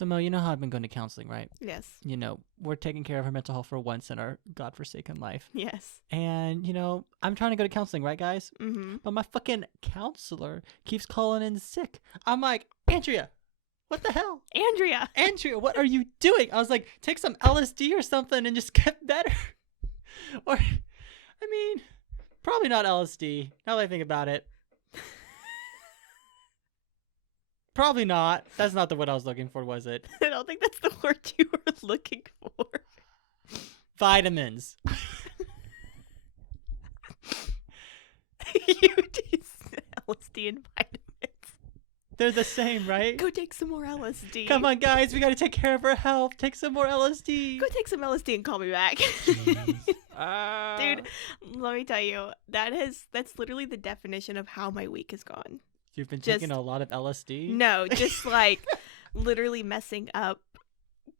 So, Mo, you know how I've been going to counseling, right? Yes. You know, we're taking care of our mental health for once in our godforsaken life. Yes. And, you know, I'm trying to go to counseling, right, guys? Mm-hmm. But my fucking counselor keeps calling in sick. I'm like, Andrea, what the hell? Andrea, what are you doing? I was like, take some LSD or something and just get better. Or, I mean, probably not LSD, now that I think about it. Probably not. That's not the word I was looking for, was it? I don't think that's the word you were looking for. Vitamins. You just LSD and vitamins. They're the same, right? Go take some more LSD. Come on, guys. We got to take care of our health. Take some more LSD. Go take some LSD and call me back. Dude, let me tell you, that's literally the definition of how my week has gone. You've been taking a lot of LSD? No, just like literally messing up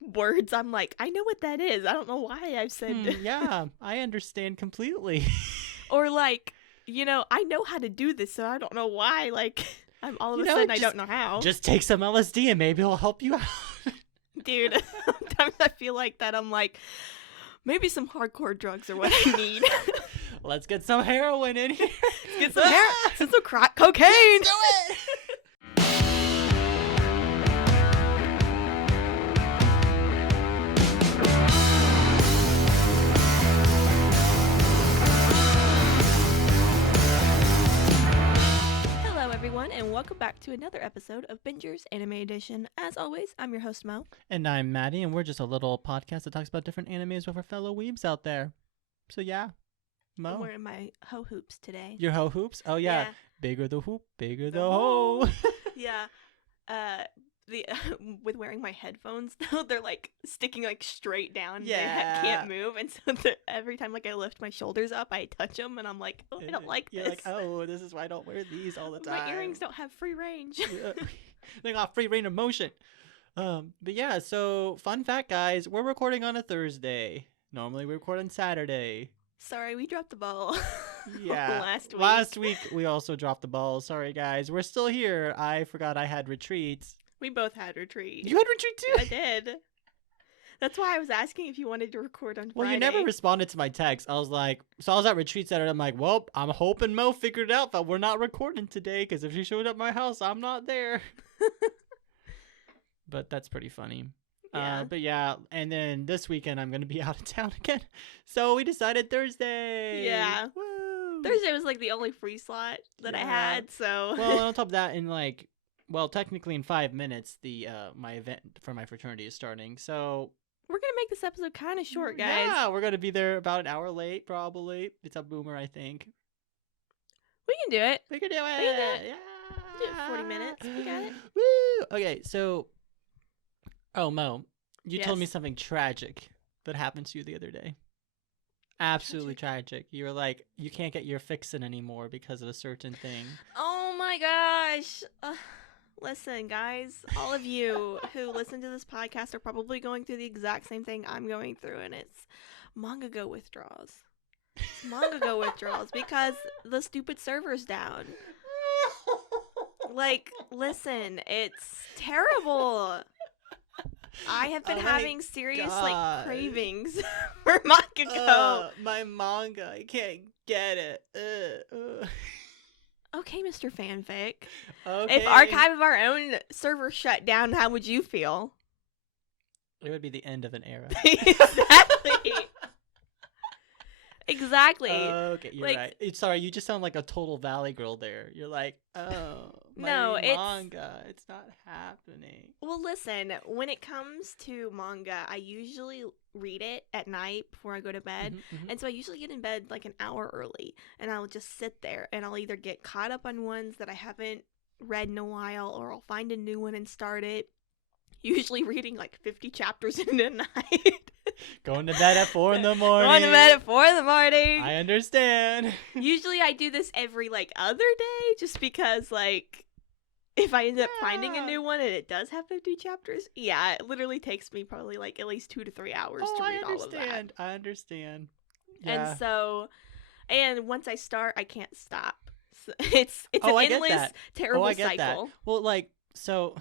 words. I'm like, I know what that is. I don't know why I've said yeah, I understand completely. Or like, you know, I know how to do this, so I don't know why. Like, I'm all of a sudden I don't know how. Just take some LSD and maybe it'll help you out. Dude, sometimes I feel like that. I'm like, maybe some hardcore drugs are what I need. Let's get some heroin in here. Get some crack cocaine. Let's do it. Hello, everyone, and welcome back to another episode of Bingers Anime Edition. As always, I'm your host, Mo. And I'm Matty, and we're just a little podcast that talks about different animes with our fellow weebs out there. So, yeah. Mo. I'm wearing my ho hoops today. Your ho hoops? Oh yeah. Bigger the hoop, bigger the ho. Yeah. With wearing my headphones though, they're like sticking like straight down. Yeah. They can't move, and so every time like I lift my shoulders up, I touch them, and I'm like, oh, I don't like You're this. like, oh, this is why I don't wear these all the time. My earrings don't have free range. Yeah. They got free range of motion. But yeah, so fun fact, guys, we're recording on a Thursday. Normally we record on Saturday. Sorry, we dropped the ball. Yeah. Last week we also dropped the ball. Sorry, guys. We're still here. I forgot I had retreats. We both had retreat. You had retreat too? I did. That's why I was asking if you wanted to record on Friday. Well, you never responded to my text. I was at retreat Saturday. I'm like, well, I'm hoping Mo figured it out that we're not recording today because if she showed up at my house, I'm not there. But that's pretty funny. Yeah. But yeah, and then this weekend I'm going to be out of town again. So we decided Thursday. Yeah. Woo! Thursday was like the only free slot that I had, so. Well, and on top of that, technically in 5 minutes, my event for my fraternity is starting. So we're going to make this episode kind of short, guys. Yeah, we're going to be there about an hour late, probably. It's a boomer, I think. We can do it. We can do it. We can do it. Yeah. Do it 40 minutes. We got it. Woo! Okay, so. Oh, Mo, you told me Yes. something tragic that happened to you the other day. Absolutely tragic. You were like, you can't get your fixin' anymore because of a certain thing. Oh my gosh. Listen, guys, all of you who listen to this podcast are probably going through the exact same thing I'm going through, and it's mangago withdrawals. It's mangago withdrawals because the stupid server's down. Like, listen, it's terrible. I have been having serious like cravings for mangago. My manga, I can't get it. Okay, Mr. Fanfic. Okay. If Archive of Our Own server shut down, how would you feel? It would be the end of an era. Exactly. Exactly. Okay, you're right. Sorry, you just sound like a total Valley girl there. You're like, oh, my manga, it's not happening. Well, listen, when it comes to manga, I usually read it at night before I go to bed. And so I usually get in bed like an hour early, and I'll just sit there, and I'll either get caught up on ones that I haven't read in a while, or I'll find a new one and start it. Usually reading like 50 chapters in a night. Going to bed at 4 in the morning. Going to bed at 4 in the morning. I understand. Usually I do this every like other day just because like if I end up finding a new one and it does have 50 chapters, yeah, it literally takes me probably like at least 2 to 3 hours to read all of that. I understand. Yeah. And once I start, I can't stop. So it's an endless, terrible cycle. Well, like, so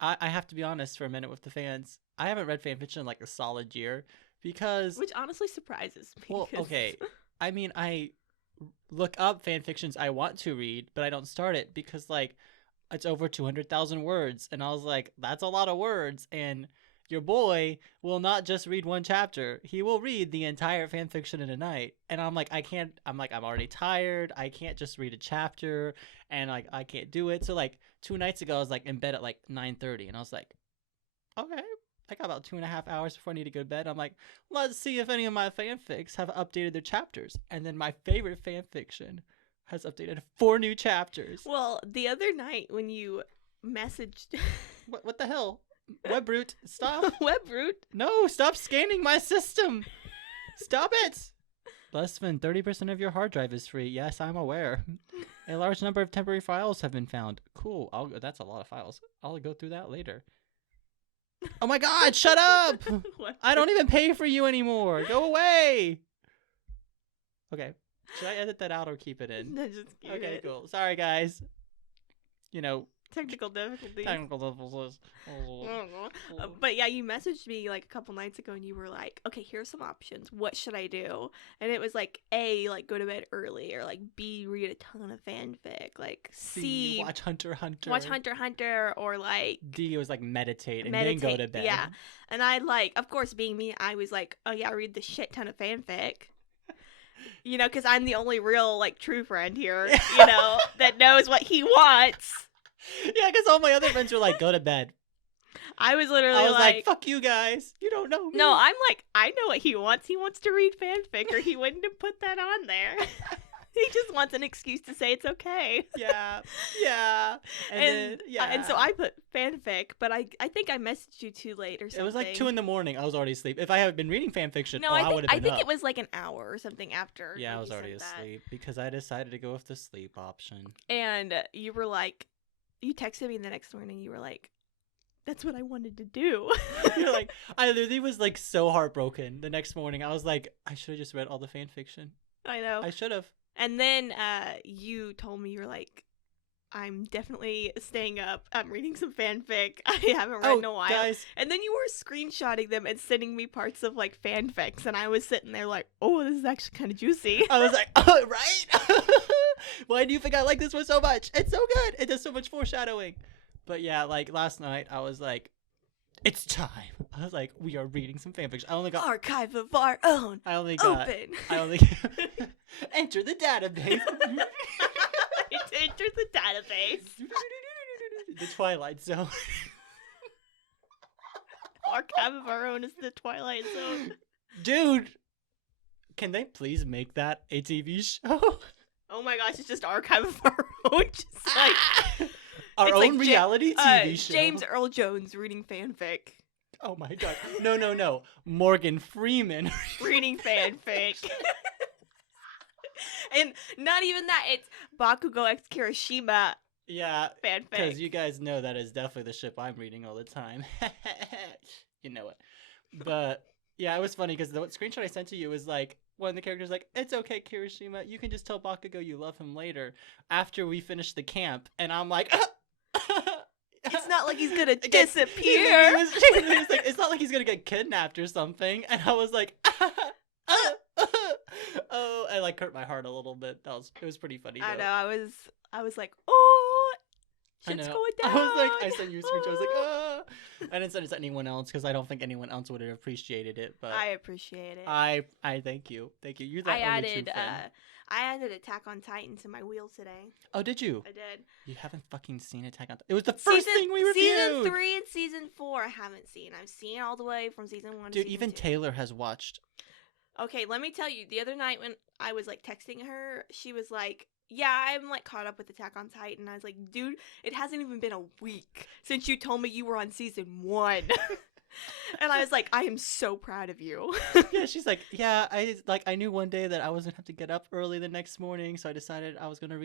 I have to be honest for a minute with the fans. I haven't read fanfiction in like a solid year because... Which honestly surprises me. Well, okay. I mean, I look up fanfictions I want to read, but I don't start it because, like, it's over 200,000 words. And I was like, that's a lot of words. And your boy will not just read one chapter. He will read the entire fanfiction in a night. And I'm like, I'm already tired. I can't just read a chapter. And, like, I can't do it. So, like, 2 nights ago, I was, like, in bed at, like, 9:30. And I was like, okay. I got about 2.5 hours before I need to go to bed. I'm like, let's see if any of my fanfics have updated their chapters. And then my favorite fanfiction has updated 4 new chapters. Well, the other night when you messaged... What the hell? Webroot, stop. Webroot? No, stop scanning my system. Stop it. Less than 30% of your hard drive is free. Yes, I'm aware. A large number of temporary files have been found. Cool. That's a lot of files. I'll go through that later. Oh my god, shut up! I don't even pay for you anymore. Go away. Okay. Should I edit that out or keep it in? No, just keep Okay, it. cool. Sorry, guys. You know, Technical difficulties. technical difficulties. But yeah, you messaged me like a couple nights ago and you were like, okay, here's some options. What should I do? And it was like, A, like go to bed early, or like B, read a ton of fanfic. Like C, watch Hunter x Hunter. watch Hunter x Hunter, or like D was like meditate and then go to bed. Yeah. And I like, of course, being me, I was like, oh yeah, read the shit ton of fanfic. You know, because I'm the only real, like, true friend here, you know, that knows what he wants. Yeah, because all my other friends were like, go to bed. I was literally I was like, fuck you guys. You don't know me. No, I'm like, I know what he wants. He wants to read fanfic, or he wouldn't have put that on there. He just wants an excuse to say it's okay. Yeah. Yeah. And so I put fanfic, but I think I messaged you too late or something. It was like 2 a.m. I was already asleep. If I had been reading fanfiction, no, I would have been I think up. it was like an hour or something after. Yeah, I when was you already sent that. asleep because I decided to go with the sleep option. And you were like, you texted me the next morning. You were like, that's what I wanted to do. You're like, I literally was like so heartbroken the next morning. I was like, I should have just read all the fanfiction. I know. I should have. And then you told me, you were like, I'm definitely staying up. I'm reading some fanfic I haven't read in a while. Guys. And then you were screenshotting them and sending me parts of like fanfics. And I was sitting there like, oh, this is actually kind of juicy. I was like, oh, right? Why do you think I like this one so much? It's so good. It does so much foreshadowing. But yeah, like last night, I was like, it's time. I was like, we are reading some fanfiction. I only got archive of our own. I only got open. enter the database. Enter the database. The Twilight Zone. Archive of our own is the Twilight Zone. Dude, can they please make that a TV show? Oh my gosh, it's just archive of our own. Just like our it's own like reality TV show. James Earl Jones reading fanfic. Oh my god. No. Morgan Freeman reading fanfic. And not even that, it's Bakugo X Kirishima. Yeah, fanfic. Because you guys know that is definitely the ship I'm reading all the time. You know it. But yeah, it was funny because the screenshot I sent to you was like, one of the characters like, it's okay, Kirishima, you can just tell Bakugo you love him later after we finish the camp. And I'm like, it's not like he's gonna disappear. He was like, it's not like he's gonna get kidnapped or something. And I was like, oh, I like hurt my heart a little bit. It was pretty funny. Though. I know. I was like, oh, shit's going down. I was like, I sent you a screenshot. I was like, oh. I didn't send it to anyone else because I don't think anyone else would have appreciated it. But I appreciate it. I thank you. You're that only true friend. I added Attack on Titan to my wheel today. Oh, did you? I did. You haven't fucking seen Attack on Titan. It was the first thing we reviewed. Season 3 and Season 4 I haven't seen. I've seen all the way from Season 1 to Dude, Season even 2. Taylor has watched. Okay, let me tell you. The other night when I was like texting her, she was like, yeah, I'm like caught up with Attack on Titan. I was like, dude, it hasn't even been a week since you told me you were on Season 1. And I was like, I am so proud of you. Yeah, she's like, yeah, I knew one day that I was gonna have to get up early the next morning, so I decided I was gonna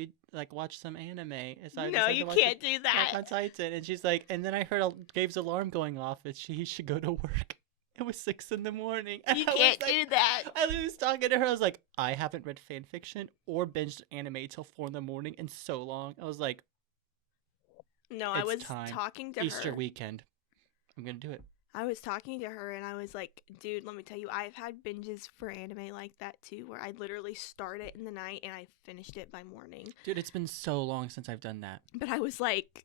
watch some anime. And so no, you can't do that. Attack on Titan, and she's like, and then I heard Gabe's alarm going off, and he should go to work. It was 6 a.m. And you can't do that. I was talking to her. I was like, I haven't read fan fiction or binged anime till 4 a.m. in so long. I was like, No, I was talking to Easter her. weekend. I'm going to do it. I was talking to her and I was like, dude, let me tell you, I've had binges for anime like that too, where I literally start it in the night and I finished it by morning. Dude, it's been so long since I've done that. But I was like,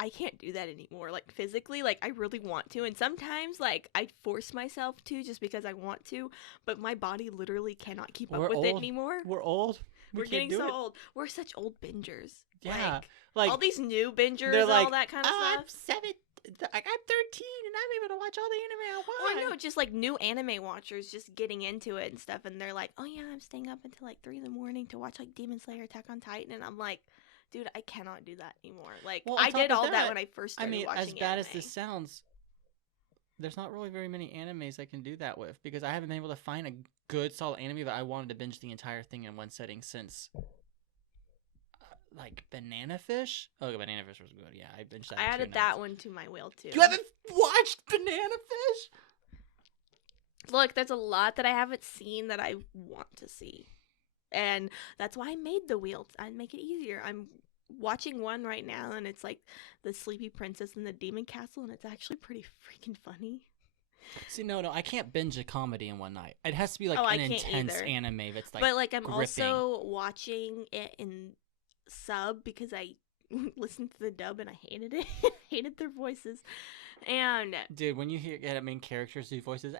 I can't do that anymore. Like physically, like I really want to. And sometimes like I force myself to just because I want to, but my body literally cannot keep up with it anymore. We're old. We're getting so old. We're such old bingers. Yeah. Like all these new bingers and all that kind of stuff. I'm 7. I'm 13 and I'm able to watch all the anime I want. Or no, just like new anime watchers just getting into it and stuff, and they're like, oh yeah, I'm staying up until like 3 a.m. to watch like Demon Slayer, Attack on Titan, and I'm like, dude, I cannot do that anymore. Like, well, I did all that when I first started watching as bad anime. As this sounds, there's not really very many animes I can do that with, because I haven't been able to find a good solid anime that I wanted to binge the entire thing in one setting since like Banana Fish. Oh, Banana Fish was good. Yeah, I binged that. I added that one to my wheel too. You haven't watched Banana Fish? Look, there's a lot that I haven't seen that I want to see, and that's why I made the wheel. I'd make it easier. I'm watching one right now, and it's like the Sleepy Princess in the Demon Castle, and it's actually pretty freaking funny. See, no, I can't binge a comedy in one night. It has to be like an intense anime that's like. But like, I'm gripping. Also watching it in sub because I listened to the dub and I hated it. Hated their voices. And dude, when you hear main characters do voices,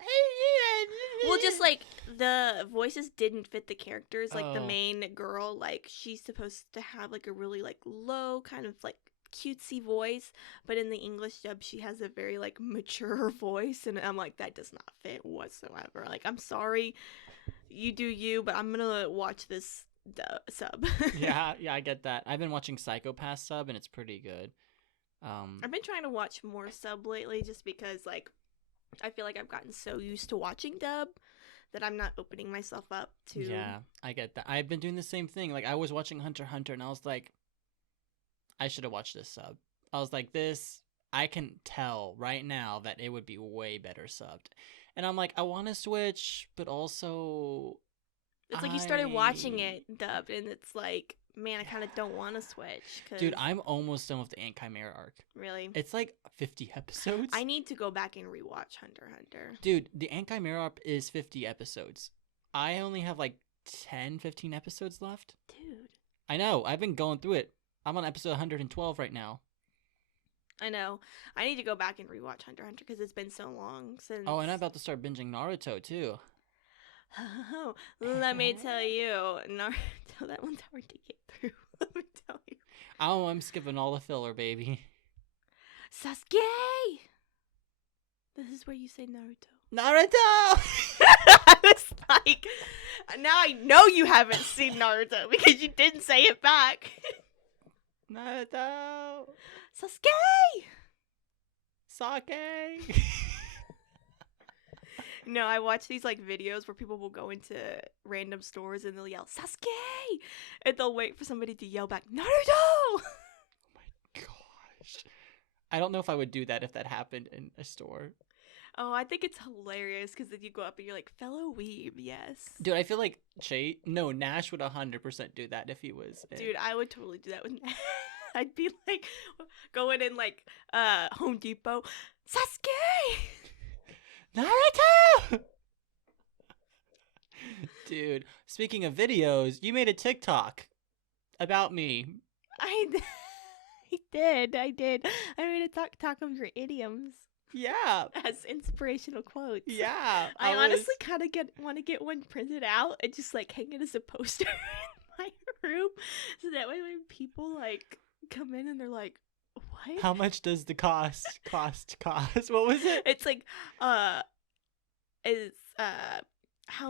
well, just like the voices didn't fit the characters. Like the main girl, like she's supposed to have like a really like low kind of like cutesy voice, but in the English dub she has a very like mature voice, and I'm like, that does not fit whatsoever. Like, I'm sorry, you do you, but I'm gonna watch this sub. yeah, I get that. I've been watching Psycho-Pass sub, and it's pretty good. I've been trying to watch more sub lately, just because like I feel like I've gotten so used to watching dub that I'm not opening myself up to. Yeah, I get that. I've been doing the same thing. Like, I was watching Hunter x Hunter, and I was like, I should have watched this sub. I was like, I can tell right now that it would be way better subbed. And I'm like, I want to switch, but also it's like you started watching it dubbed, and it's like, man, I kind of don't want to switch. Dude, I'm almost done with the Ant Chimera arc. Really? It's like 50 episodes. I need to go back and rewatch Hunter x Hunter. Dude, the Ant Chimera arc is 50 episodes. I only have like 10, 15 episodes left. Dude. I know. I've been going through it. I'm on episode 112 right now. I know. I need to go back and rewatch Hunter x Hunter because it's been so long since. Oh, and I'm about to start binging Naruto too. Oh, let me tell you, Naruto, that one's hard to get through. Let me tell you. Oh, I'm skipping all the filler, baby. Sasuke! This is where you say Naruto. Naruto! I was like, now I know you haven't seen Naruto because you didn't say it back. Naruto! Sasuke! Sake! No, I watch these like videos where people will go into random stores and they'll yell Sasuke, and they'll wait for somebody to yell back Naruto. Oh my gosh! I don't know if I would do that if that happened in a store. Oh, I think it's hilarious because then you go up and you're like, fellow weeb, yes. Dude, I feel like Nash would 100% do that if he was. Dude, I would totally do that with Nash. I'd be like going in like Home Depot, Sasuke. Naruto! Dude, speaking of videos, you made a TikTok about me. I did. I made a TikTok of your idioms. Yeah. As inspirational quotes. Yeah. I honestly kind of want to get one printed out and just like hang it as a poster in my room, so that way when people like come in and they're like, what? How much does the cost? What was it? It's like, how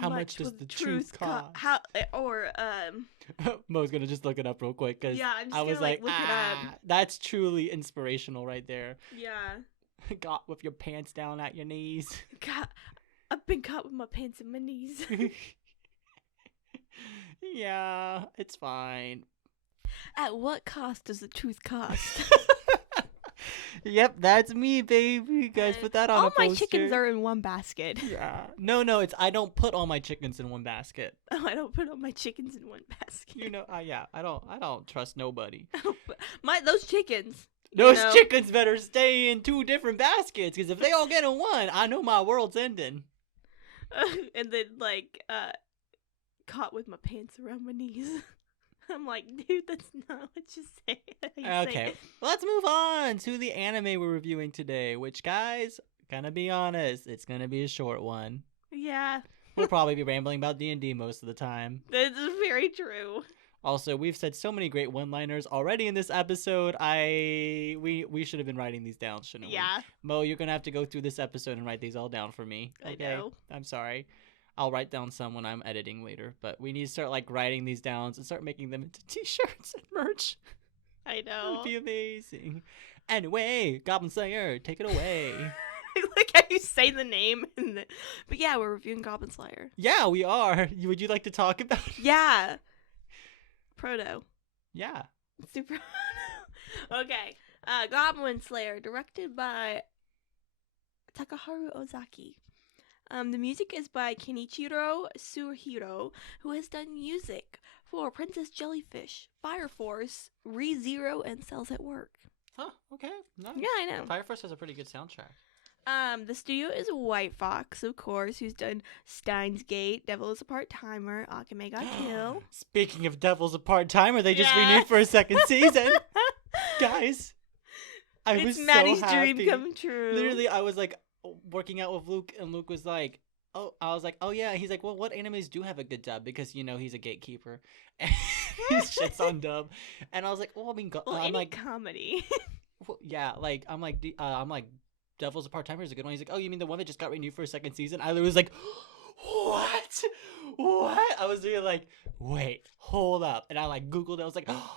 much does the truth cost? Mo's gonna just look it up real quick because yeah, I'm just I was gonna, like look it up. That's truly inspirational right there. Yeah. Got with your pants down at your knees. I've been caught with my pants at my knees. Yeah, it's fine. At what cost does the truth cost? Yep, that's me, baby. You guys put that on a poster. All my chickens are in one basket. Yeah. No, it's I don't put all my chickens in one basket. Oh, I don't put all my chickens in one basket. You know, yeah, I don't trust nobody. Those chickens. Those chickens better stay in 2 different baskets, because if they all get in one, I know my world's ending. And then, like, caught with my pants around my knees. I'm like, dude, that's not what you say. Okay, let's move on to the anime we're reviewing today, which, guys, gonna be honest, it's gonna be a short one. Yeah. We'll probably be rambling about D&D most of the time. That's very true. Also, we've said so many great one-liners already in this episode. We should have been writing these down, shouldn't we? Yeah. Mo, you're gonna have to go through this episode and write these all down for me. Okay? I know. I'm sorry. I'll write down some when I'm editing later, but we need to start like writing these down and start making them into t-shirts and merch. I know. It'd be amazing. Anyway, Goblin Slayer, take it away. Like how you say the name. But yeah, we're reviewing Goblin Slayer. Yeah, we are. Would you like to talk about it? Yeah. Proto. Yeah. Super. Okay. Goblin Slayer, directed by Takaharu Ozaki. The music is by Kenichiro Suehiro, who has done music for Princess Jellyfish, Fire Force, ReZero, and Cells at Work. Huh, okay. Nice. Yeah, I know. Fire Force has a pretty good soundtrack. The studio is White Fox, of course, who's done Steins Gate, Devil is a Part-Timer, Akame ga Kill. Speaking of Devil's a Part-Timer, they just renewed for a second season. Guys, it's was Maddie's so happy. dream come true. Literally, I was like working out with Luke, and Luke was like, I was like, oh yeah. He's like, well, what animes do have a good dub? Because, you know, he's a gatekeeper. And he shits on dub. And I was like, well, I mean, I'm like, comedy. well, yeah, like, I'm like, Devil's a Part-Timer is a good one. He's like, oh, you mean the one that just got renewed for a second season? I was like, what? I was really like, wait, hold up. And I like Googled it. I was like, oh,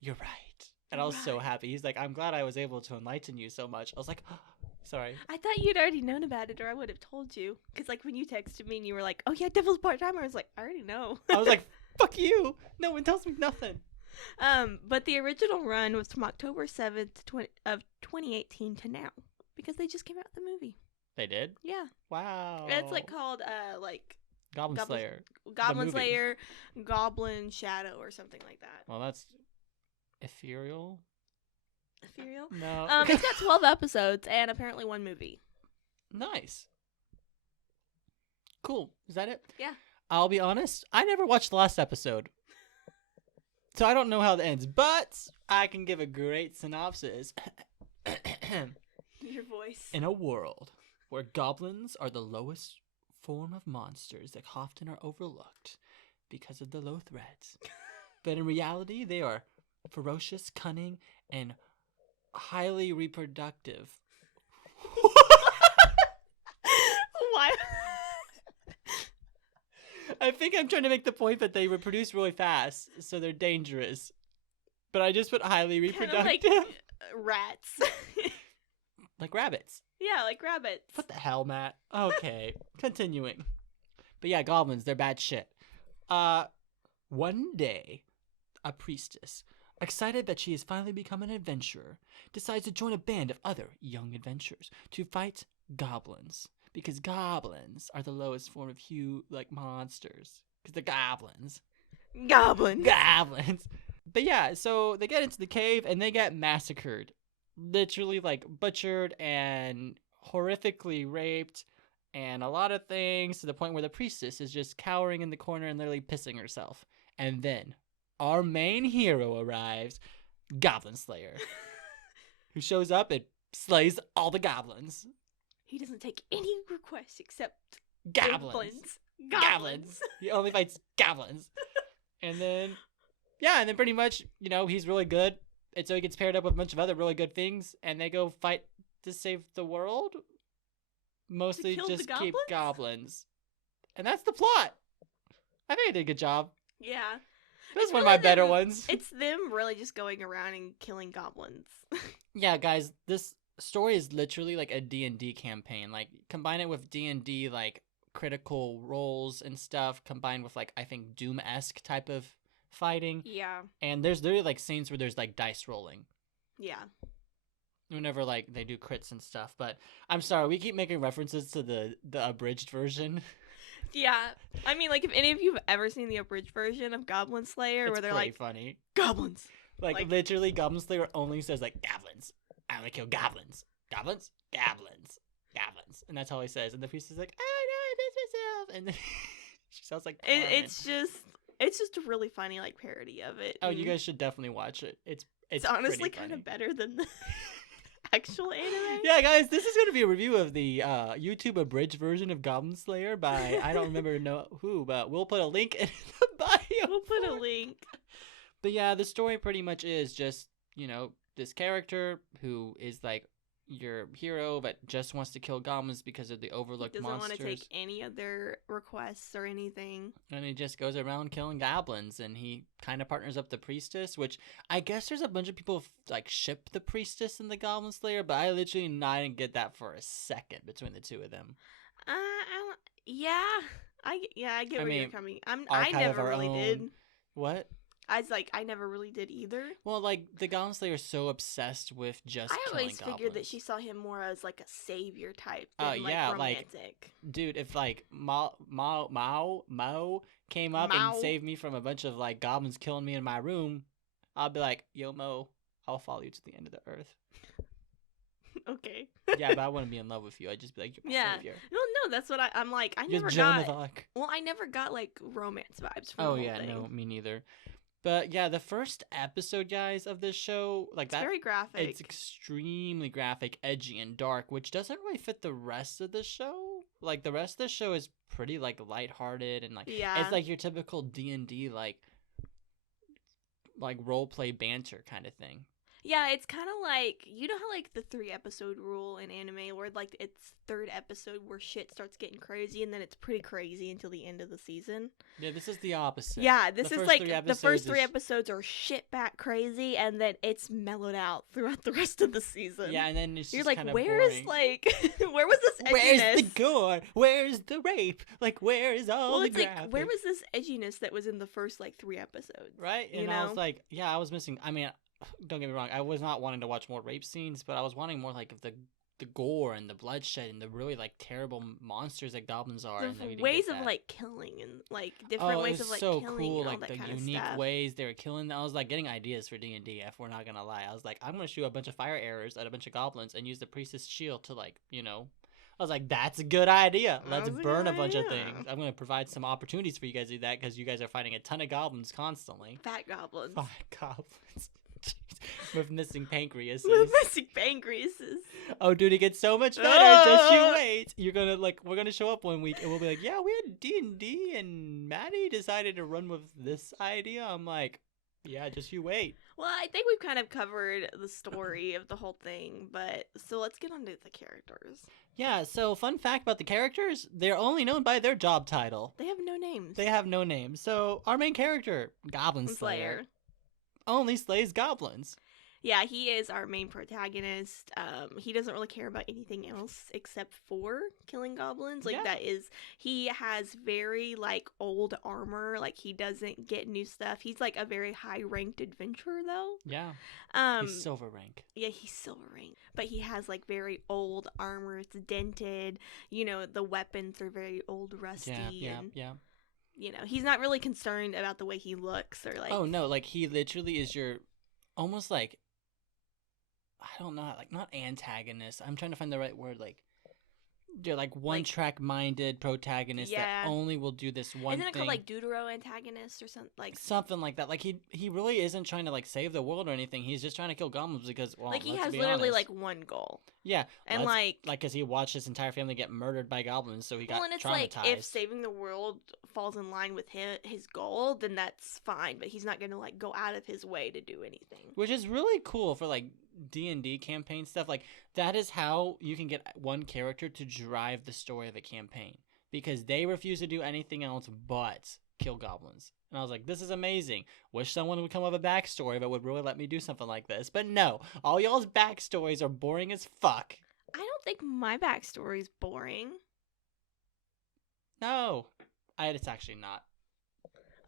you're right. And I was so happy. He's like, I'm glad I was able to enlighten you so much. I was like, oh, sorry. I thought you'd already known about it, or I would have told you. Because, like, when you texted me and you were like, oh, yeah, Devil's Part-Timer, I was like, I already know. I was like, fuck you. No one tells me nothing. But the original run was from October 7th of 2018 to now. Because they just came out with the movie. They did? Yeah. Wow. It's, like, called, Goblin Slayer. Goblin Slayer, Goblin Shadow, or something like that. Well, that's ethereal. Ethereal? No. It's got 12 episodes and apparently 1 movie. Nice. Cool. Is that it? Yeah. I'll be honest, I never watched the last episode. So I don't know how it ends, but I can give a great synopsis. Your voice. In a world where goblins are the lowest form of monsters that often are overlooked because of the low threats. But in reality, they are ferocious, cunning, and highly reproductive. Why? I think I'm trying to make the point that they reproduce really fast, so they're dangerous. But I just put highly reproductive. Kinda like rats. Like rabbits. Yeah, like rabbits. What the hell, Matt? Okay, continuing. But yeah, goblins, they're bad shit. One day, a priestess, excited that she has finally become an adventurer, decides to join a band of other young adventurers to fight goblins. Because goblins are the lowest form of monsters. Because they're goblins. Goblins. But yeah, so they get into the cave and they get massacred. Literally, like, butchered and horrifically raped and a lot of things, to the point where the priestess is just cowering in the corner and literally pissing herself. And then our main hero arrives, Goblin Slayer, who shows up and slays all the goblins. He doesn't take any requests except goblins. Goblins. He only fights goblins. And then pretty much, you know, he's really good. And so he gets paired up with a bunch of other really good things, and they go fight to save the world. Mostly just keep goblins. And that's the plot. I think I did a good job. Yeah. That's one of my better ones. It's them really just going around and killing goblins. Yeah, guys, this story is literally like a D&D campaign. Like, combine it with D&D, like, critical roles and stuff, combined with, like, I think Doom-esque type of fighting. Yeah. And there's literally, like, scenes where there's, like, dice rolling. Yeah. Whenever, like, they do crits and stuff. But I'm sorry, we keep making references to the abridged version. Yeah. I mean, like, if any of you have ever seen the abridged version of Goblin Slayer, it's where they're pretty like, funny. goblins. Like literally, Goblin Slayer only says like goblins. I want to kill goblins. Goblins, goblins, goblins, and that's all he says. And the priest is like, oh no, I missed myself, and then she sounds like it's just a really funny like parody of it. Oh, you guys should definitely watch it. It's honestly kind of better than the actual anime. Yeah, guys, this is going to be a review of the YouTube abridged version of Goblin Slayer by I don't remember who, but we'll put a link in the bio. We'll put a link. But yeah, the story pretty much is just, this character who is like your hero but just wants to kill goblins because of the overlooked doesn't monsters. Doesn't want to take any of their requests or anything. And he just goes around killing goblins, and he kind of partners up the priestess, which I guess there's a bunch of people like ship the priestess and the Goblin Slayer, but I literally didn't get that for a second between the two of them. I get where you're coming. I never really did. What? I was like, I never really did either. Well, like, the Goblin Slayer is so obsessed with just killing I always goblins. figured that she saw him more as, like, a savior type than, romantic. Like, dude, if, like, Mo came up and saved me from a bunch of, like, goblins killing me in my room, I'll be like, yo, Mo, I'll follow you to the end of the earth. Okay. Yeah, but I wouldn't be in love with you. I'd just be like, you're my savior. No, that's what I'm like. You're Joan of Arc. Well, I never got, like, romance vibes from the whole thing. No, me neither. But yeah, the first episode, guys, of this show, like, it's very graphic. It's extremely graphic, edgy, and dark, which doesn't really fit the rest of the show. Like, the rest of the show is pretty, like, lighthearted and, like, it's like your typical D&D, like role play banter kind of thing. Yeah, it's kind of like, you know how, like, the 3-episode rule in anime where, like, it's 3rd episode where shit starts getting crazy and then it's pretty crazy until the end of the season? Yeah, this is the opposite. Yeah, this is like, the first 3 episodes are shit back crazy and then it's mellowed out throughout the rest of the season. Yeah, and then it's You're just like, kind of where's, boring. like, where was this edginess? Where's the gore? Where's the rape? Like, where is all the graphic? Like, where was this edginess that was in the first, like, 3 episodes? Right? And I was like, I was missing, I mean, don't get me wrong, I was not wanting to watch more rape scenes, but I was wanting more like the gore and the bloodshed and the really like terrible monsters that goblins are. The ways of like killing and like different ways of like so killing cool, and all like that the kind unique of stuff. ways they were killing. I was like getting ideas for D&D. If we're not gonna lie, I was like, I'm gonna shoot a bunch of fire arrows at a bunch of goblins and use the priestess shield to like, I was like, that's a good idea. Let's burn a bunch of things. I'm going to provide some opportunities for you guys to do that because you guys are fighting a ton of goblins constantly. Fat goblins. Fat goblins. With missing pancreases. Oh, dude, it gets so much better. Just you wait. You're going to, like, we're going to show up one week and we'll be like, yeah, we had D&D and Matty decided to run with this idea. I'm like, yeah, just you wait. Well, I think we've kind of covered the story of the whole thing, but so let's get on to the characters. Yeah, so fun fact about the characters, they're only known by their job title. They have no names. They have no names. So our main character, Goblin Slayer, only slays goblins. Yeah, he is our main protagonist. He doesn't really care about anything else except for killing goblins. Like, he has very, like, old armor. Like, he doesn't get new stuff. He's, like, a very high-ranked adventurer, though. Yeah. He's silver rank. Yeah, he's silver rank. But he has, like, very old armor. It's dented. The weapons are very old, rusty. Yeah. He's not really concerned about the way he looks or, like... Oh, no, like, he literally is your... Almost, like... I don't know, like, not antagonist. I'm trying to find the right word, like... You're, like, one-track-minded protagonist that only will do this one thing. Isn't it called, like, deutero-antagonist or something? Like... Something like that. Like, he really isn't trying to, like, save the world or anything. He's just trying to kill goblins because, well, like, he has literally, like, one goal. Yeah. And, like... Like, because he watched his entire family get murdered by goblins, so he got traumatized. Well, and it's like, if saving the world falls in line with his goal, then that's fine. But he's not going to, like, go out of his way to do anything. Which is really cool for, like, D&D campaign stuff. Like, that is how you can get one character to drive the story of a campaign, because they refuse to do anything else but kill goblins. And I was like, this is amazing. Wish someone would come up with a backstory that would really let me do something like this. But no, all y'all's backstories are boring as fuck. I don't think my backstory is boring. No, it's actually not.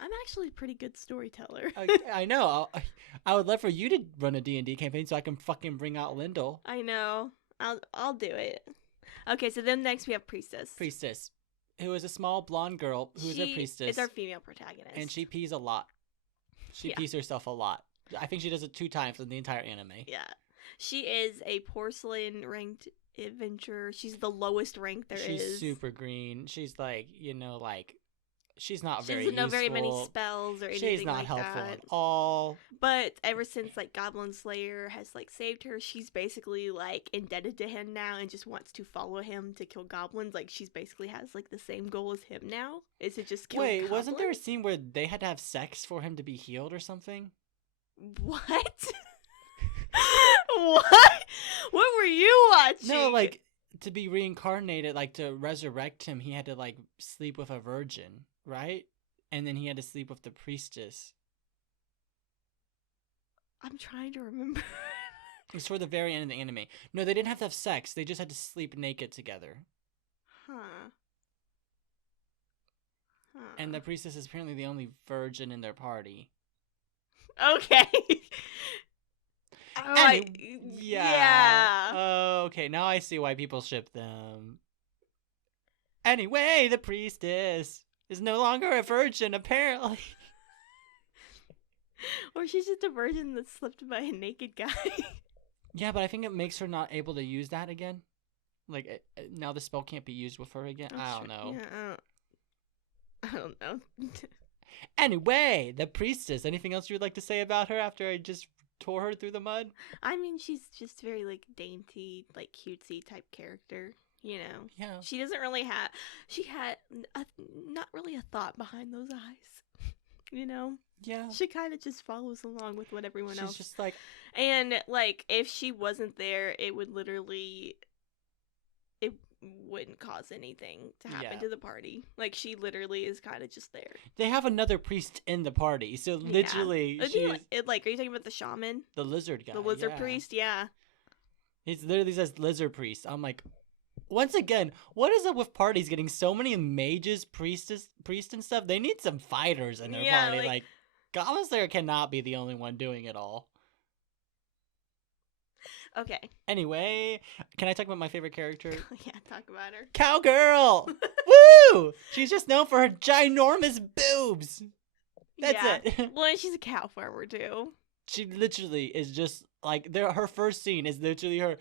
I'm actually a pretty good storyteller. I know. I would love for you to run a D&D campaign so I can fucking bring out Lyndall. I know. I'll do it. Okay, so then next we have Priestess. Priestess, who is a small blonde girl who is a priestess. Is our female protagonist. And she pees a lot. She pees herself a lot. I think she does it 2 times in the entire anime. Yeah. She is a porcelain ranked adventurer. She's the lowest rank there is. She's super green. She's like, she's not very useful. She doesn't know very many useful. spells or anything She's not like helpful that. at all. But ever since like Goblin Slayer has like saved her, she's basically like indebted to him now and just wants to follow him to kill goblins. Like she's basically has like the same goal as him now. Is to just kill goblins. Wasn't there a scene where they had to have sex for him to be healed or something? What? What? What were you watching? No, like to be reincarnated, like to resurrect him, he had to like sleep with a virgin, right? And then he had to sleep with the priestess. I'm trying to remember. It was for the very end of the anime. No, they didn't have to have sex. They just had to sleep naked together. Huh. And the priestess is apparently the only virgin in their party. Okay. Yeah. Oh, okay, now I see why people ship them. Anyway, the priestess is no longer a virgin, apparently. Or she's just a virgin that slept by a naked guy. Yeah, but I think it makes her not able to use that again. Like, now the spell can't be used with her again. I don't know. Yeah, I don't know. Anyway, the priestess. Anything else you would like to say about her after I just tore her through the mud? I mean, she's just very, like, dainty, like, cutesy type character, you know? Yeah. She doesn't really have... She had not really a thought behind those eyes, you know? Yeah. She kind of just follows along with what everyone else... She's just like... And, like, if she wasn't there, it would literally... It wouldn't cause anything to happen to the party. Like, she literally is kind of just there. They have another priest in the party, so literally... Yeah. Are you talking about the shaman? The lizard guy. The lizard priest, yeah. He literally says lizard priest. I'm like... Once again, what is up with parties getting so many mages, priests and stuff? They need some fighters in their party. Like, Goblin Slayer cannot be the only one doing it all. Okay. Anyway, can I talk about my favorite character? Yeah, talk about her. Cowgirl! Woo! She's just known for her ginormous boobs. That's it. Well, and she's a cow farmer, too. She literally is just, like, her first scene is literally her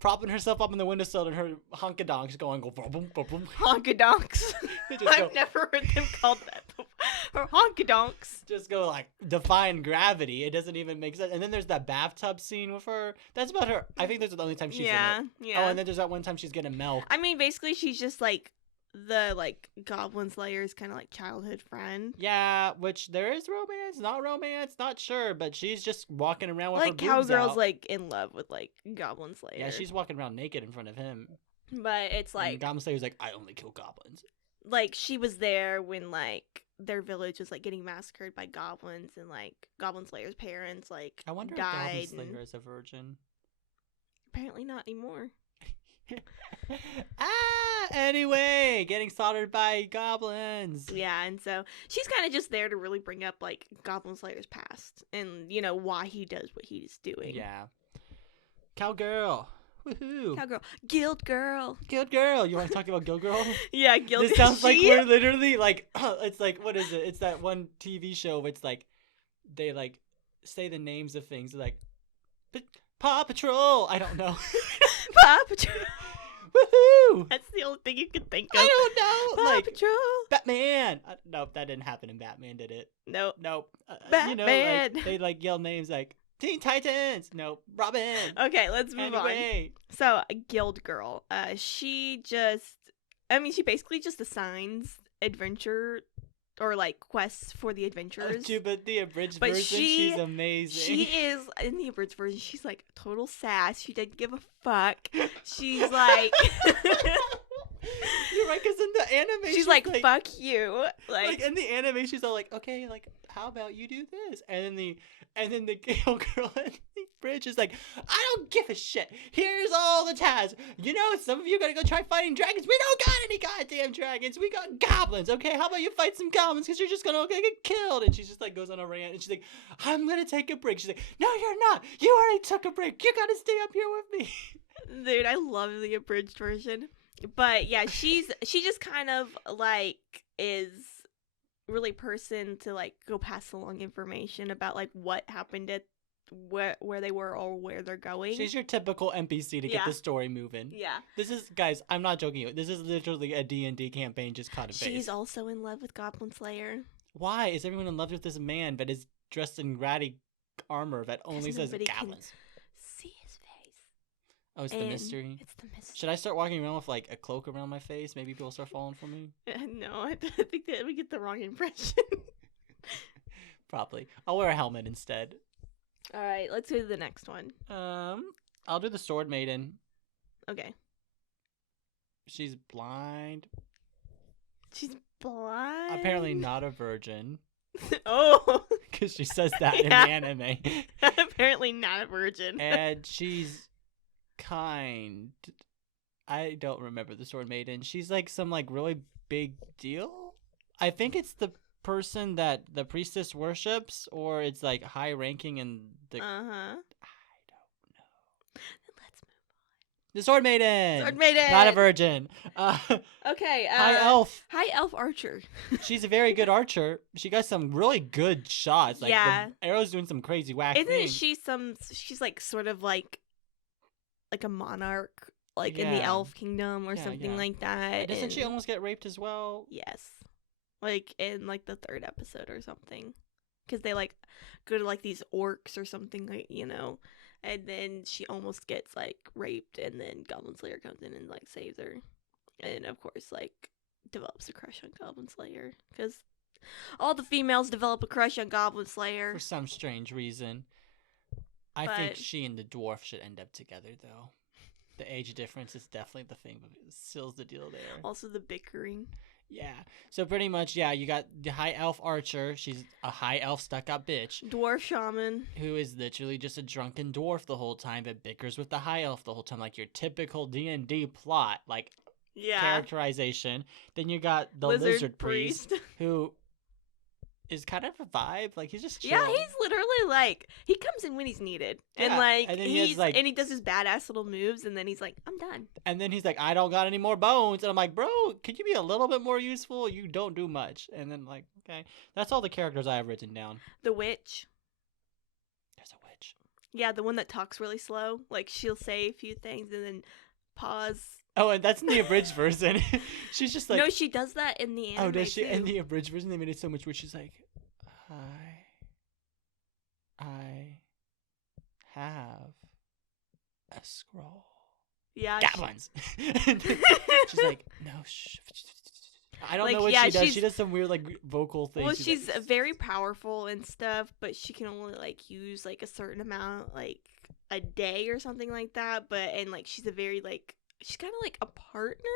propping herself up in the windowsill and her honkadonks going, go boom, boom, boom. Honkadonks. I've never heard them called that before. Her honkadonks. Just go, like, defying gravity. It doesn't even make sense. And then there's that bathtub scene with her. That's about her. I think that's the only time she's in it. Yeah. Oh, and then there's that one time she's getting milk. I mean, basically, she's just, like, the, like, Goblin Slayer's kind of, like, childhood friend. Yeah, which there is romance, not sure, but she's just walking around with her like, boobs out. Cowgirl's, like, in love with, like, Goblin Slayer. Yeah, she's walking around naked in front of him. But it's, like... And Goblin Slayer's like, I only kill goblins. Like, she was there when, like, their village was, like, getting massacred by goblins, and, like, Goblin Slayer's parents, like, I wonder died. if Goblin Slayer is a virgin. Apparently not anymore. Anyway, getting slaughtered by goblins. Yeah, and so she's kind of just there to really bring up, like, Goblin Slayer's past and, you know, why he does what he's doing. Yeah. Cowgirl. Woohoo. Cowgirl. Guild Girl. Guild Girl. You want to talk about Guild Girl? Yeah, Guild Girl. This sounds like we're literally, like, it's like, what is it? It's that one TV show where it's like, they, like, say the names of things. Like, Paw Patrol. I don't know. Paw Patrol. Woohoo! That's the only thing you could think of. I don't know. Paw like, Patrol. Batman. Nope, that didn't happen in Batman, did it? Nope. Batman. You know, like, they like yell names like Teen Titans. Nope. Robin. Okay, let's move on. So, Guild Girl. She basically just assigns adventure or like quests for the adventurers. But the abridged version, she's amazing. She is in the abridged version. She's like total sass. She doesn't give a fuck. She's like, you're right, because in the anime, she's like, fuck you. Like in the anime, she's all like, okay, like how about you do this? And then the Guild Girl in the bridge is like, I don't give a shit. Here's all the tasks. You know, some of you gotta go try fighting dragons. We don't got any goddamn dragons. We got goblins. Okay, how about you fight some goblins? Because you're just gonna get killed. And she just like goes on a rant. And she's like, I'm gonna take a break. She's like, no, you're not. You already took a break. You gotta stay up here with me. Dude, I love the abridged version. But yeah, she just kind of like is really person to like go pass along information about like what happened at where they were or where they're going. She's your typical NPC to get the story moving. Yeah. This is, guys, I'm not joking. This is literally a D&D campaign just cut and paste. She's also in love with Goblin Slayer. Why is everyone in love with this man but is dressed in ratty armor that only says goblins? See his face. Oh, it's the mystery? It's the mystery. Should I start walking around with like a cloak around my face? Maybe people start falling for me? No, I think that we get the wrong impression. Probably. I'll wear a helmet instead. All right, let's do the next one. I'll do the Sword Maiden. Okay. She's blind. She's blind? Apparently not a virgin. Oh. Because she says that in the anime. Apparently not a virgin. And she's kind. I don't remember the Sword Maiden. She's like some like really big deal. I think it's the person that the priestess worships, or it's like high ranking in the I don't know. Let's move on. The Sword Maiden. Sword Maiden. Not a virgin. Okay. High elf. High elf archer. She's a very good archer. She got some really good shots. Like the arrow's doing some crazy whack things. She's like sort of like a monarch, like in the elf kingdom or something like that. Doesn't she almost get raped as well? Yes. Like in like the 3rd episode or something, because they like go to like these orcs or something, like, you know, and then she almost gets like raped, and then Goblin Slayer comes in and like saves her, and of course like develops a crush on Goblin Slayer, because all the females develop a crush on Goblin Slayer for some strange reason. I think she and the dwarf should end up together though. The age difference is definitely the thing, but it seals the deal there. Also the bickering. Yeah. So pretty much, yeah, you got the high elf archer. She's a high elf stuck-up bitch. Dwarf shaman. Who is literally just a drunken dwarf the whole time, but bickers with the high elf the whole time. Like your typical D&D plot, like characterization. Then you got the lizard priest, who is kind of a vibe. Like he's just chill. Yeah, he's literally like, he comes in when he's needed. Yeah. And like, and he does his badass little moves, and then he's like, I'm done. And then he's like, I don't got any more bones. And I'm like, bro, could you be a little bit more useful? You don't do much. And then like, okay. That's all the characters I have written down. The witch. There's a witch. Yeah, the one that talks really slow. Like she'll say a few things and then pause. Oh, and that's in the abridged version. She's just like... No, she does that in the anime. Oh, does she? Too. In the abridged version, they made it so much where she's like, I have a scroll. Yeah. Goblins. She's like, no, shh. I don't know what she does. She does some weird, like, vocal things. Well, she's like, very powerful and stuff, but she can only, like, use, like, a certain amount, like, a day or something like that. And, like, she's a very, like... She's kind of like a partner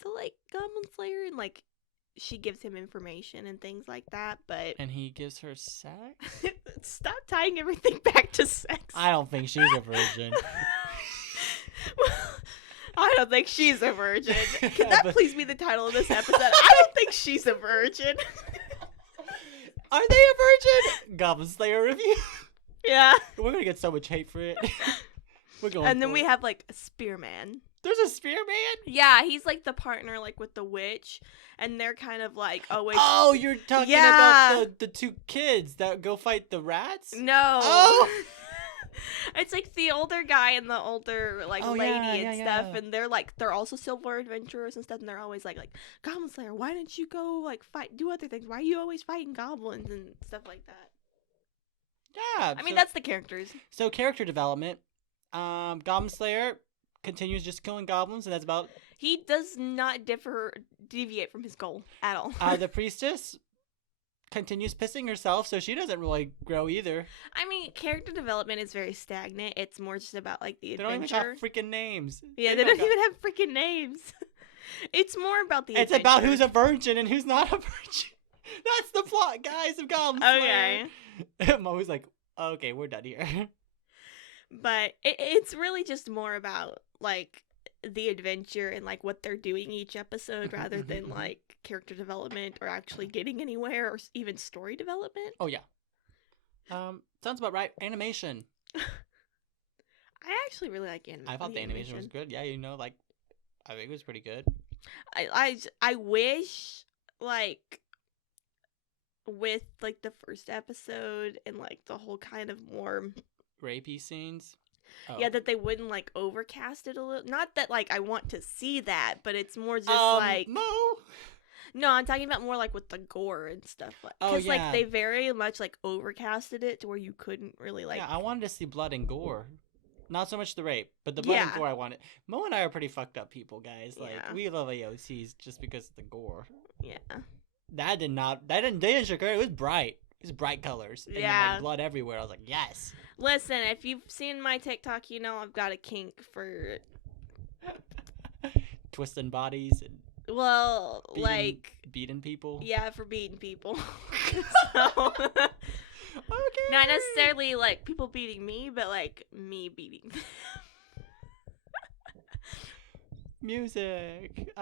to like Goblin Slayer, and like she gives him information and things like that. And he gives her sex. Stop tying everything back to sex. I don't think she's a virgin. Well, I don't think she's a virgin. Can that please be the title of this episode? I don't think she's a virgin. Are they a virgin? Goblin Slayer review. Yeah. We're gonna get so much hate for it. We're going. And then we have like a spearman. There's a spearman? Yeah, he's like the partner like with the witch, and they're kind of like always... Oh, you're talking about the 2 kids that go fight the rats? No. Oh! It's like the older guy and the older like lady and stuff, and they're also silver adventurers and stuff, and they're always like Goblin Slayer, why didn't you go like fight, do other things? Why are you always fighting goblins and stuff like that? Yeah. I mean, that's the characters. So character development. Goblin Slayer continues just killing goblins, and that's about... He does not deviate from his goal at all. The priestess continues pissing herself, so she doesn't really grow either. I mean, character development is very stagnant. It's more just about like the adventure. They don't even have freaking names. Yeah, they don't even have freaking names. It's more about the adventure. It's about who's a virgin and who's not a virgin. That's the plot, guys, of Goblin Slayer. Okay. Mo's like, okay, we're done here. But it's really just more about like the adventure and like what they're doing each episode rather than like character development or actually getting anywhere or even story development. Oh yeah. Sounds about right. Animation. I actually really like animation. I thought the animation was good. Yeah, you know, like I think it was pretty good. I wish like with like the first episode and like the whole kind of more rapey scenes. Oh. Yeah, that they wouldn't like overcast it a little. Not that like I want to see that, but it's more just like Mo. No, I'm talking about more like with the gore and stuff. Because like they very much like overcasted it to where you couldn't really like. Yeah, I wanted to see blood and gore. Not so much the rape, but the blood and gore I wanted. Mo and I are pretty fucked up people, guys. Like we love AOCs just because of the gore. Yeah. They didn't sugarcoat it. It was bright. It was bright colors. And then, like, blood everywhere. I was like, yes. Listen, if you've seen my TikTok, you know I've got a kink for twisting bodies and beating people. Yeah, for beating people. So okay. Not necessarily like people beating me, but like me beating them. Music.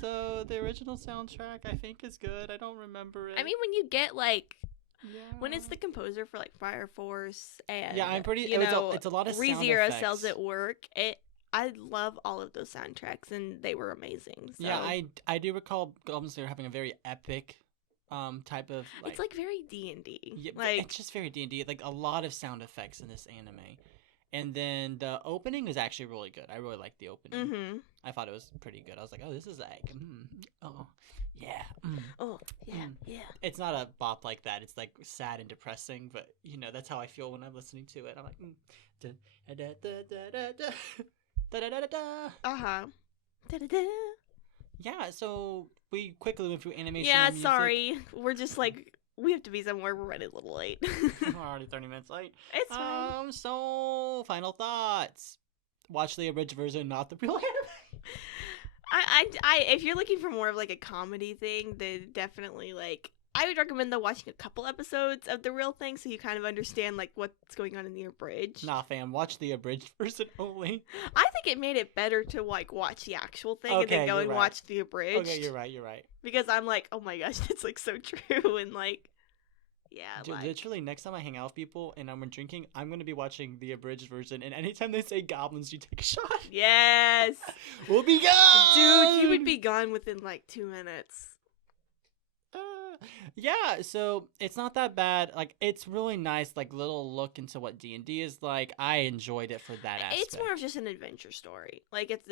So the original soundtrack I think is good. I don't remember it. I mean, when you get like when it's the composer for like Fire Force and I'm pretty. It's a lot of sound effects. Cells at Work. I love all of those soundtracks, and they were amazing. So. Yeah, I do recall Goblin Slayer having a very epic type of like, it's like very D&D. Yeah, like it's just very D&D. Like a lot of sound effects in this anime. And then the opening is actually really good. I really liked the opening. Mm-hmm. I thought it was pretty good. I was like, oh, this is like, oh, yeah. Oh, yeah, yeah. It's not a bop like that. It's like sad and depressing, but you know, that's how I feel when I'm listening to it. I'm like, uh-huh. Yeah, so we quickly went through animation. Yeah, sorry. We're just like, we have to be somewhere. We're running a little late. We're already 30 minutes late. It's fine. So, final thoughts. Watch the abridged version, not the real anime. I if you're looking for more of like a comedy thing, then definitely like I would recommend watching a couple episodes of the real thing so you kind of understand like what's going on in the abridged. Nah, fam, watch the abridged version only. I think it made it better to like watch the actual thing and then go and watch the abridged. Okay, you're right. Because I'm like, oh my gosh, it's like so true and like, yeah. Dude, like... literally next time I hang out with people and I'm drinking, I'm gonna be watching the abridged version, and anytime they say goblins, you take a shot. Yes. We'll be gone. Dude, he would be gone within like 2 minutes. Yeah, so it's not that bad. Like, it's really nice, like, little look into what D&D is like. I enjoyed it for that aspect. It's more of just an adventure story. Like, it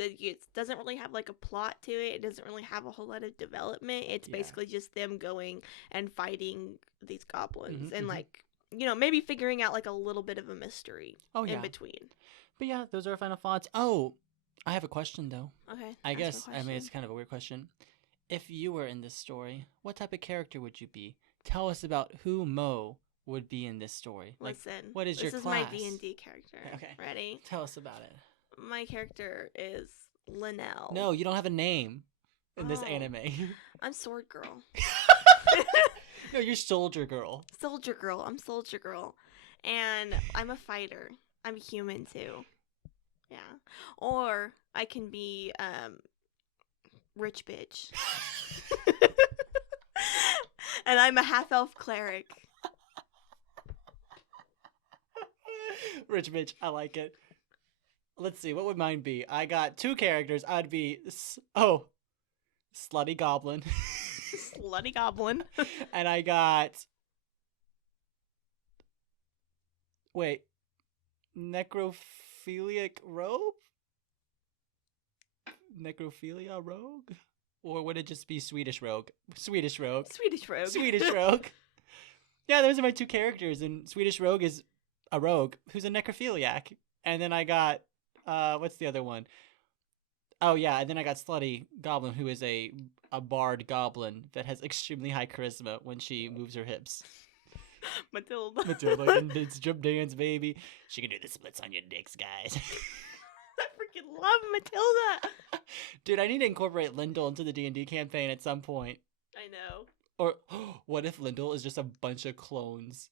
doesn't really have, like, a plot to it. It doesn't really have a whole lot of development. It's basically just them going and fighting these goblins and, like, you know, maybe figuring out, like, a little bit of a mystery in between. But, yeah, those are our final thoughts. Oh, I have a question, though. Okay. I guess, I mean, it's kind of a weird question. If you were in this story, what type of character would you be? Tell us about who Mo would be in this story. Like, listen, what is your class? This is my D&D character. Okay. Ready? Tell us about it. My character is Linnell. No, you don't have a name in this anime. I'm Sword Girl. No, you're Soldier Girl. Soldier Girl. I'm Soldier Girl. And I'm a fighter. I'm human, too. Yeah. Or I can be, rich bitch. And I'm a half-elf cleric. Rich bitch, I like it. Let's see, what would mine be? I got 2 characters. I'd be Slutty Goblin. Slutty Goblin. And I got necrophiliac robe? Necrophilia rogue? Or would it just be Swedish rogue? Swedish rogue. Yeah, those are my 2 characters, and Swedish rogue is a rogue who's a necrophiliac. And then I got what's the other one? Oh yeah, and then I got Slutty Goblin, who is a bard goblin that has extremely high charisma when she moves her hips. Matilda, and it's jump dance, baby. She can do the splits on your dicks, guys. I freaking love Matilda. Dude, I need to incorporate Lyndall into the D&D campaign at some point. I know. Or what if Lyndall is just a bunch of clones?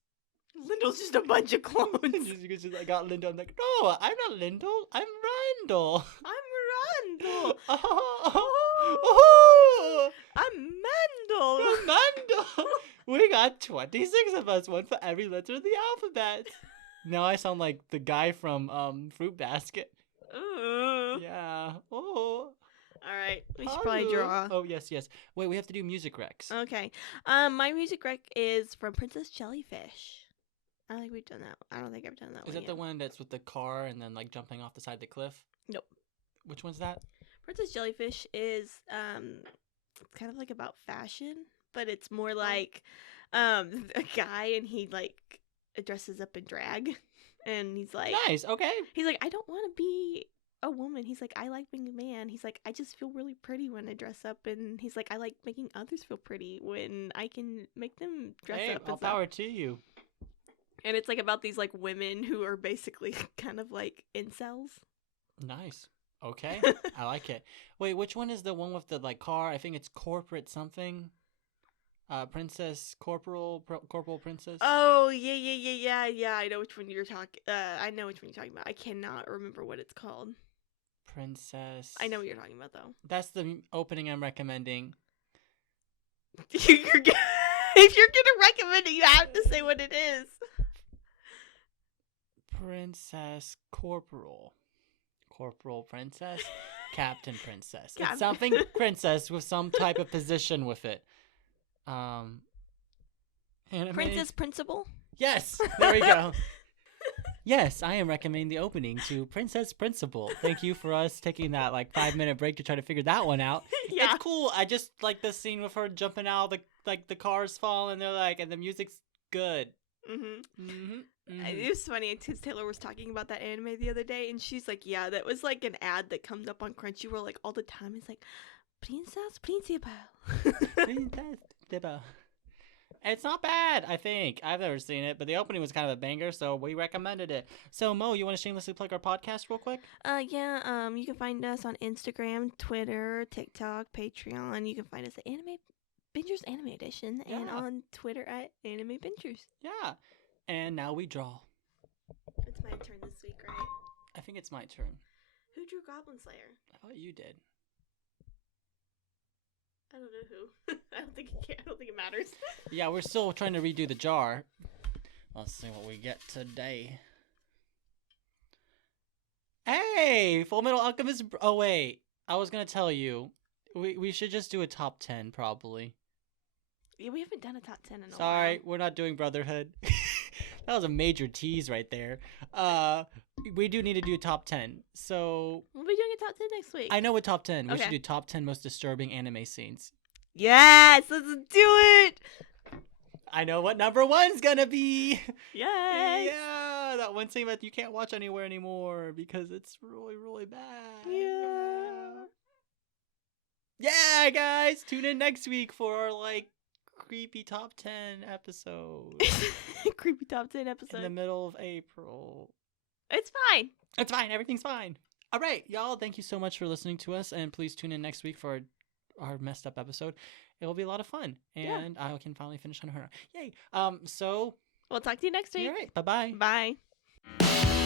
Lyndall's just a bunch of clones. I got Lyndall. I'm like, no, I'm not Lyndall. I'm Randall. Oh. I'm Mandel. We got 26 of us, one for every letter of the alphabet. Now I sound like the guy from Fruit Basket. Ooh. Yeah. Oh. All right, we should probably draw. Oh, yes. Wait, we have to do music recs. Okay. My music rec is from Princess Jellyfish. I don't think we've done that. I don't think I've done that one. Is that yet. the one that's with the car and then like jumping off the side of the cliff? Nope. Which one's that? Princess Jellyfish is kind of like about fashion, but it's more like a guy and he like dresses up in drag, and he's like, nice. Okay. He's like, I don't want to be a woman. He's like, I like being a man. He's like, I just feel really pretty when I dress up, and he's like, I like making others feel pretty when I can make them dress up. All power to you. And it's like about these like women who are basically kind of like incels. Nice. Okay. I like it. Wait, which one is the one with the like car? I think it's corporate something. Princess Corporal Princess. Oh yeah. I know which one you're talking. I know which one you're talking about. I cannot remember what it's called. Princess. I know what you're talking about though. That's the opening I'm recommending. If you're gonna recommend it, you have to say what it is. Princess Corporal Princess, Captain Princess. Captain. It's something princess with some type of position with it. Princess Principal. Yes, there we go. Yes, I am recommending the opening to Princess Principal. Thank you for us taking that like 5-minute break to try to figure that one out. Yeah. It's cool. I just like the scene with her jumping out, the cars fall and they're like, and the music's good. It was funny because Taylor was talking about that anime the other day, and she's like, yeah, that was like an ad that comes up on Crunchyroll like all the time. It's like, Princess Principal. Princess Principal. It's not bad, I think. I've never seen it, but the opening was kind of a banger, so we recommended it. So, Mo, you want to shamelessly plug our podcast real quick? Yeah. You can find us on Instagram, Twitter, TikTok, Patreon. You can find us at Anime Bingers Anime Edition, and on Twitter at Anime Bingers. Yeah. And now we draw. It's my turn this week, right? I think it's my turn. Who drew Goblin Slayer? I thought you did. I don't know who. I don't think it matters. Yeah, we're still trying to redo the jar. Let's see what we get today. Hey, Full Metal Alchemist. Oh wait, I was gonna tell you, we should just do a top 10 probably. Yeah, we haven't done a top 10 in a while. Sorry, we're not doing Brotherhood. That was a major tease right there. We do need to do a top 10. So we'll be doing a top 10 next week. I know what top 10. We Okay. should do top 10 most disturbing anime scenes. Yes, let's do it. I know what number 1's gonna be. Yes. Yeah, that one scene that you can't watch anywhere anymore because it's really, really bad. Yeah. Yeah, guys, tune in next week for our like creepy top 10 episode. Creepy top 10 episode. In the middle of April. It's fine. It's fine. Everything's fine. All right, y'all. Thank you so much for listening to us, and please tune in next week for our messed up episode. It will be a lot of fun, and I can finally finish on her. Yay! So we'll talk to you next week. All right. Bye-bye. Bye.